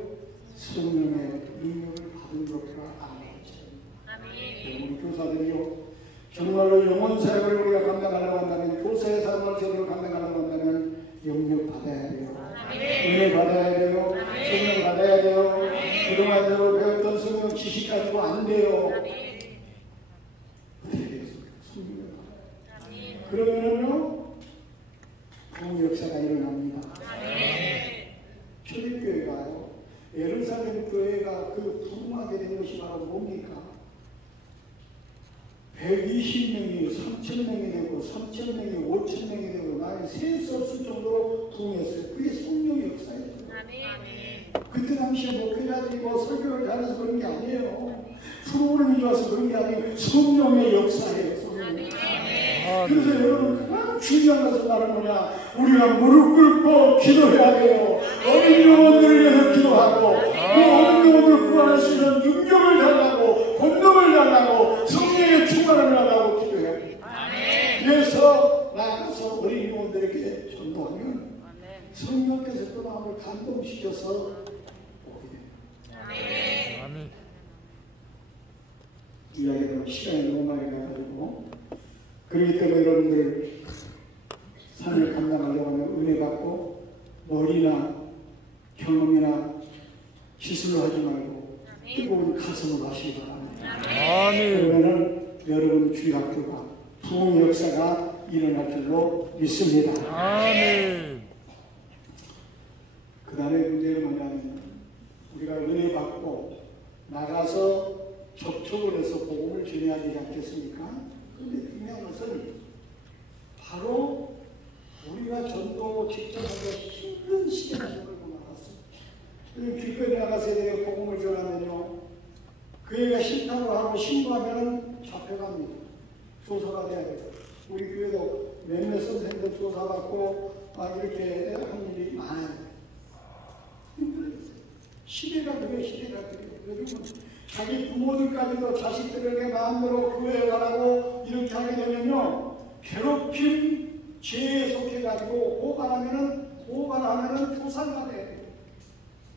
성령의 능력을 받은 것과 아멘. 우리 교사들이요, 정말로 영혼 사역을 우리가 감당하려고 한다면, 교사의 삶을 제대로 감당하려고 한다면 영역 받아야 돼요. 은혜 받아야 돼요. 성령 받아야 돼요. 그동안대로 배웠던 성령 지식 가지고 안 돼요. 어떻게 돼요? 성령을 받아요. 그러면은요, 부흥 역사가 일어납니다. 초대교회가요, 예루살렘 교회가 그 부흥하게 된 것이 바로 뭡니까? 120명이 3,000명이 되고 3,000명이 5,000명이 되고 나이 셀 수 없을 정도로 부흥했어요. 그게 성령의 역사예요. 그때 당시에 목회자들이 뭐 설교를 잘해서 그런 게 아니에요. 프로그램이 좋아서 그런 게 아니에요. 성령의 역사예요. 성령의 역사. 그래서 여러분 가장 중요한 것은 바로 뭐냐? 우리가 무릎 꿇고 기도해야 돼요. 어린 영혼들을 위해서 기도하고 그 어린 영혼을 구원할 수 있는 능력을 달라고, 권능을 달라고, 성령의 충만을 달라고 기도해야 돼요. 그래서 나가서 어린 영혼들에게 전도하면 성령께서 그 마음을 감동시켜서 오게 됩니다. 이야기는 시간이 너무 많이 가가지고, 그렇기 때문에 여러분들 삶을 감당하려고 하면 은혜 받고 머리나 경험이나 기술로 하지 말고 뜨거운 가슴으로 하시기 바랍니다. 그러면은 여러분 주의 학교가 부흥의 역사가 일어날 줄로 믿습니다. 그 다음에 문제는 뭐냐면, 우리가 은혜 받고 나가서 접촉을 해서 복음을 전해야 되지 않겠습니까? 그런데 중요한 것은 바로 우리가 전도 직접 하기가 힘든 시대를 끌고 나갔어요. 길거리 나가서 내가 복음을 전하면요, 그 애가 신탁을 하고 신고하면 잡혀갑니다. 조사가 돼야 돼요. 우리 교회도 몇몇 선생님들 조사받고 막 이렇게 한 일이 많아요. 힘들어요. 시대가 그래, 시대가 그래. 그리고 자기 부모들까지도 자식들에게 마음대로 교회에 가라고 이렇게 하게 되면요, 괴롭힘 죄에 속해가지고 고발하면은 교살가 돼야 돼요.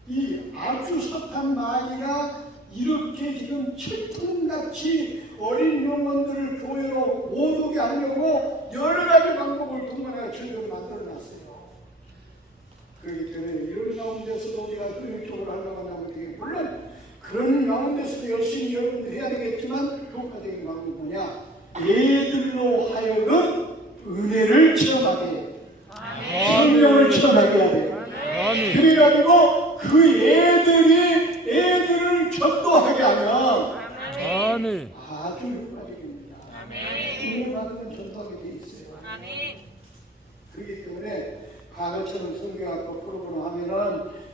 이 아주 섭한 마귀가 이렇게 지금 철통같이 어린 영혼들을 교회로 못 오게 하려고 여러 가지 방법을 동원해서 전력을 만들어놨어요. 그렇기 때문에 이런 가운데서도 우리가 교육적으로 하려고 한다면 되게, 물론 그런 가운데서도 열심히 여러분들 해야 되겠지만, 효과적인 방법이 뭐냐? 애들로 하여금 은혜를 체험하게 해요. 성령을 체험하게 해야 돼요. 그래가지고 그 애들을 전도하게 하면 아주 효과적입니다. 은혜 받으면 전도하게 돼 있어요. 그렇기 때문에 과거처럼 성경학교 프로그램 하면은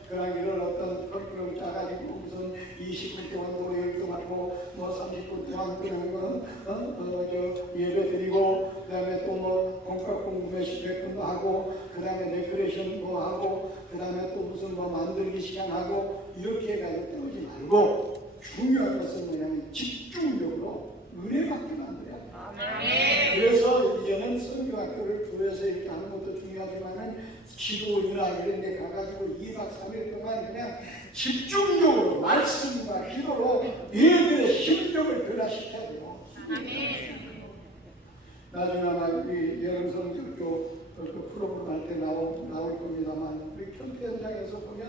그런 이런 어떤 프로그램 짜가지고 무슨 20분 동안 노래 활동하고 뭐 30분 동안 그런 예배 드리고, 그 다음에 또 뭐 공과 공부 몇 분도 하고, 그 다음에 데코레이션 뭐 하고, 그 다음에 또 무슨 뭐 만들기 시간 하고, 이렇게 해가지고 떠오지 말고, 중요한 것은 뭐냐면 집중적으로 은혜 받게 만들어야 돼요. 그래서 이제는 성경학교를 교회에서 이렇게 하는 것도 중요하지만은 기도원이나 이런 데 가가지고 2박 3일 동안 그냥 집중적으로 말씀과 기도로 얘들의 심령을 변화시켜야 돼요. 나중에 아마 우리 여름성적교 그 프로그램 할 때 나올 겁니다만, 우리 캠프 현장에서 보면,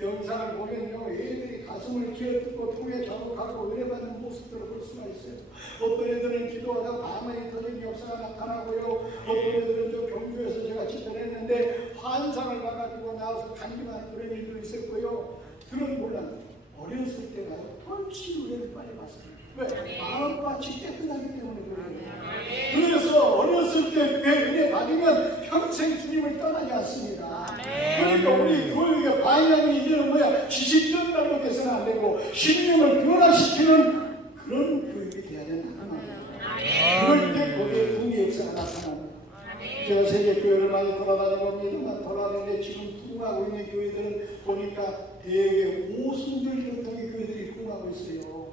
영상을 보면요, 애들이 가슴을 기어뜯고 통에 자국하고 은혜 받는 모습들을 볼 수가 있어요. 어떤 애들은 기도하다가 가만히 터진 역사가 나타나고요, 어떤 애들은 저 경주에서 제가 집회했는데 환상을 봐가지고 나와서 간증하는 그런 일도 있었고요. 그런 몰랐는데 어렸을 때가요, 훨씬 은혜를 빨리 봤어요. 왜? 마음밭이 깨끗하기 때문에 그래요. 그래서 어렸을 때 그 은혜 받으면 평생 주님을 떠나지 않습니다. 그러니까 우리 교육의 방향이 이제는 뭐야? 지식 전달로 돼서는 안 되고 신령을 변화시키는 그런 교육이 돼야 된다는 말이에요. 그럴 때 거기에 부흥의 역사가 나타납니다. 제가 세계 교회를 많이 돌아다니봅니다만 돌아다니는데 지금 부흥하고 있는 교회들은 보니까 대개 오순절 계통의 교회들이 부흥하고 있어요.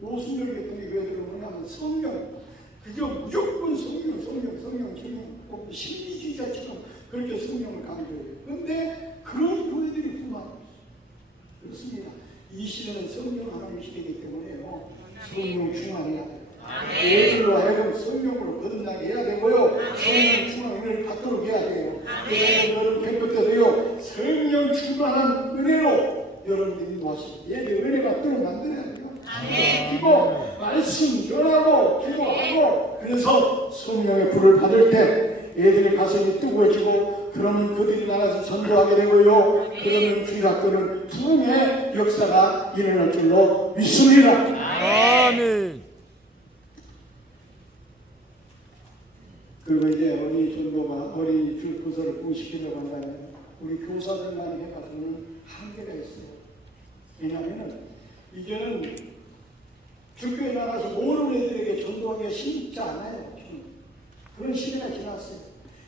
오순절 계통의 교회들은 뭐냐면 성령, 그저 무조건 성령, 심리주의자처럼 그렇게 성령을 강조해요. 그런데 그런 교회들이 부흥하고 있어요. 그렇습니다. 이 시대는 성령 하나님 시대이기 때문에요. 성령 충만해야 돼요. 예들로 하여금 성령으로 거듭나게 해야 되고요. 성령 충만을 받도록 해야 돼요. 그래서 여러분 캠프 때도요. 성령 충만한 은혜로 여러분들이 인도하시고 예배 은혜가 또 만들어야 돼요. 기도, 말씀 전하고 기도하고 그래서 성령의 불을 받을 때 애들의 가슴이 뜨거워지고 그러면 그들이 나가서 전도하게 되고요. 그러면 주일학교는 부흥의 역사가 일어날 줄로 믿습니다. 아멘. 그리고 이제 어린이 전도가 어린이 줄 부서를 부흥시키려고 한다면 우리 교사들만 해가지고는 한계가 있어요. 왜냐하면 이제는 주교에 나가서 모르는 애들에게 전도하기가 쉽지 않아요. 그런 시대가 지났어요.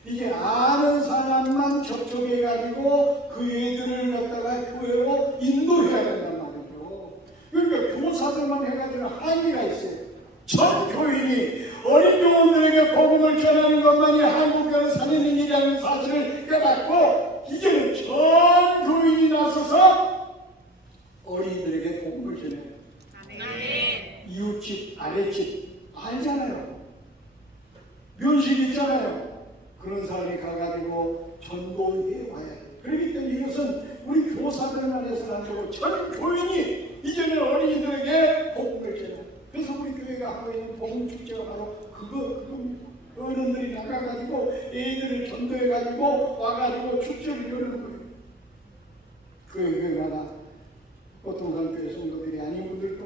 이제 아는 사람만 접촉해가지고 그 애들을 갖다가 교회로 인도해야 된단 말이죠. 그러니까 교사들만 해가지고 한계가 있어요. 전 교인이 어린 영혼들에게 복음을 전하는 것만이 한국교회 살리는 일이라는 사실을 깨닫고 이제는 전 교인이 나서서 어린이들에게 복음을 전해요. 이웃집, 아랫집 알잖아요. 면식 있잖아요. 그런 사람이 가가지고 전도에 와야 돼요. 그렇기 때문에 이것은 우리 교사들만 해서는 안 되고 전 교인이 이제는 어린이들에게 복음을 전해요. 그래서 우리 교회가 하고 있는 복음 축제가 바로 그겁니다. 어른들이 나가가지고 애들을 전도해가지고 와가지고 축제를 여는 거예요. 교회마다 보통산교회 성도들이 아닌 분들도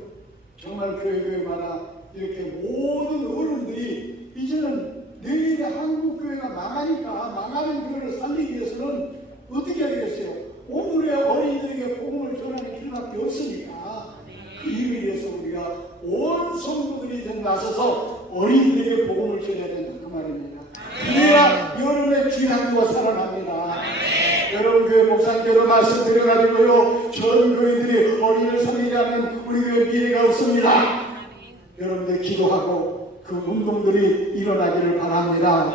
정말 교회마다 이렇게 모든 어른들이 이제는 내일의 한국교회가 망하니까 망하는 교회를 살리기 위해서는 어떻게 해야 되겠어요? 오늘의 어린이들에게 복음을 전하는 길밖에 없으니까 그 일을 위해서 우리가 온 성도들이 나서서 어린이들에게 복음을 전해야 된다 그 말입니다. 그래야 여러분의 주양과 살아납니다. 여러분 교회 목사님께서 말씀드려가지고요 전 교회들이 어린이를 살리자면 우리 교회 미래가 없습니다. 여러분들 기도하고 그 운동들이 일어나기를 바랍니다.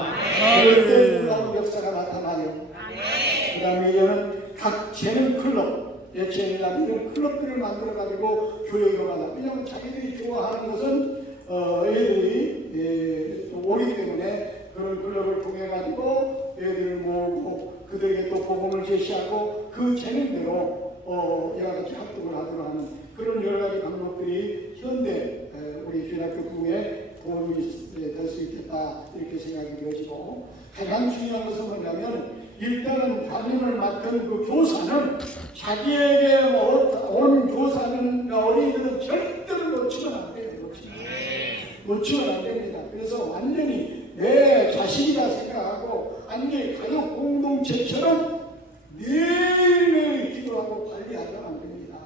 그럴 때 놀라운 역사가 나타나요. 그 다음에 이제는 각 재능 클럽, 예체능이나 이런 클럽들을 만들어가지고 교회가마다 왜냐하면 자기들이 좋아하는 것은 애들이 오기 때문에 그런 클럽을 통해가지고 애들을 모으고 그들에게 또 복음을 제시하고 그 재능대로 여러 가지 합동을 하도록 하는 그런 여러 가지 방법들이 현대 우리 주일학교 부흥에 도움이 될 수 있겠다 이렇게 생각이 되어지고 가장 중요한 것은 뭐냐면 일단은 담임을 맡은 그 교사는 자기에게 온 교사는 어린이들은 절대로 놓치면 안 돼요. 놓치면 안 됩니다. 그래서 완전히 내 자식이다 생각하고 완전히 가족 공동체처럼 매일매일 기도하고 관리하면 안 됩니다.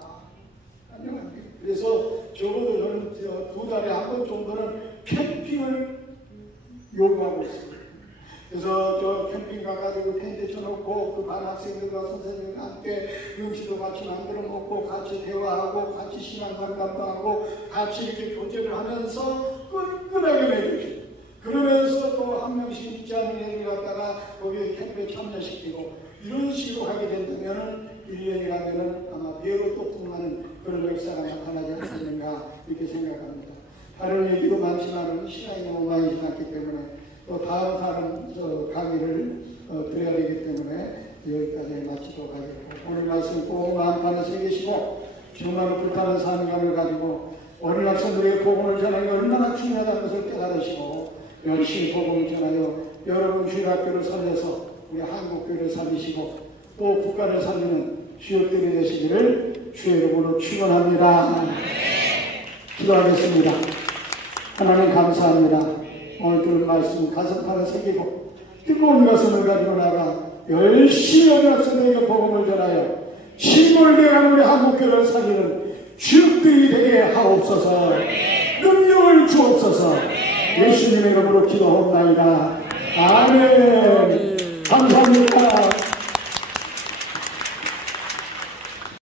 하면 안 돼요. 그래서 적어도 저는 2달에 한 번 정도는 캠핑을 요구하고 있습니다. 그래서 저 캠핑 가가지고 텐트 쳐놓고 그 반 학생들과 선생님과 함께 음식도 같이 만들어 먹고 같이 대화하고 같이 신앙 상담도 하고 같이 이렇게 교제를 하면서 끈끈하게 맺으시고 그러면서 또 한 명씩 믿지 않는 애들 갖다가 거기에 캠프에 참여시키고 이런 식으로 하게 된다면 1년이 가면은 아마 배로 또 풍하는 그런 역사가 나타나지 않겠는가 이렇게 생각합니다. 다른 얘기도 많지만 시간이 너무 많이 지났기 때문에 또 다음 사람 강의를 드려야 되기 때문에 여기까지 마치도록 하겠고 오늘 말씀 꼭 마음판에 새기시고 정말 불타는 사명감을 가지고 어린 학생들에게 복음을 전하는 게 얼마나 중요하다는 것을 깨달으시고 열심히 복음을 전하여 여러분 주일학교를 살려서 우리 한국교회를 살리시고 또 국가를 살리는 주역들이 되시기를 주의 이름으로 축원합니다. 기도하겠습니다. 하나님 감사합니다. 오늘 들은 말씀 가슴판에 새기고 뜨거운 가슴을 가지고 나가 열심히 어린 학생들에게 복음을 전하여 신물대한 우리 한국교회를 살리는 주역들이 되게 하옵소서. 능력을 주옵소서. 예수님의 이름으로 기도하옵나이다. 아멘.